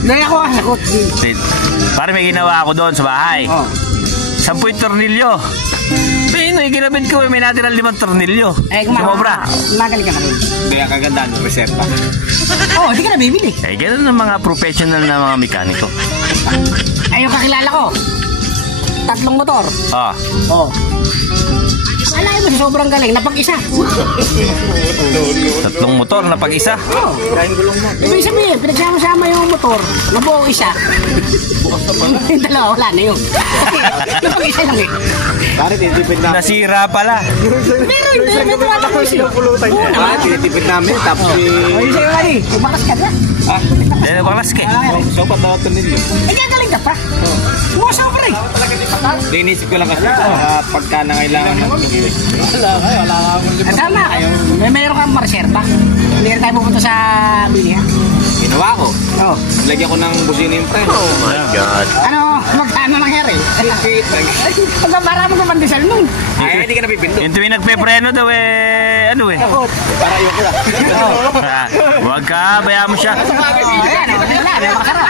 Dahil ako kasakot. Pare, may ginawa ako doon sa bahay. 10 tornilyo. Pino, ikinabit ko, may natirang 5 tornilyo. Sumobra. Magaling ka na rin. Kaya kagandaan, reserva. Oo, di ka na bibili. Ganun ng mga professional na mga mekaniko. Ay, yung kakilala ko. 3 motor. Oo. Alay mo, sobrang galing, napag-isa. 3 motor na pag-isa? Oo. Ibig sabihin, pinagsama-sama yung motor, nabuo isa. Yung dalawa, wala na yun. Napag-isa lang eh. Pare, tinitipid namin. Nasira pala. Pero hindi, may tuwala ko siya. Oo naman. Tinitipid namin, tapos Ayun sa'yo nga eh, umakas ka na. Dahil baklas ka. so patawa to ninyo. Eh, gagaling ka pa. Sumasobra eh. Dinisip ko lang kasi pagka nangailangan ng Tama, meron kang marserba. Hindi rin tayo pupunta sa bilihan. ginawa ko. Oo. Lagyan ko ng busina yung pre. Oh my God. Ano, magkano nangyari? Pagkabara mo naman disal nun. Ay, hindi ka napipindot. Yung tuwing nagpe-preno daw ano Para yung ko lang. Huwag ka, bayaan mo siya. Ayan, wala, makara.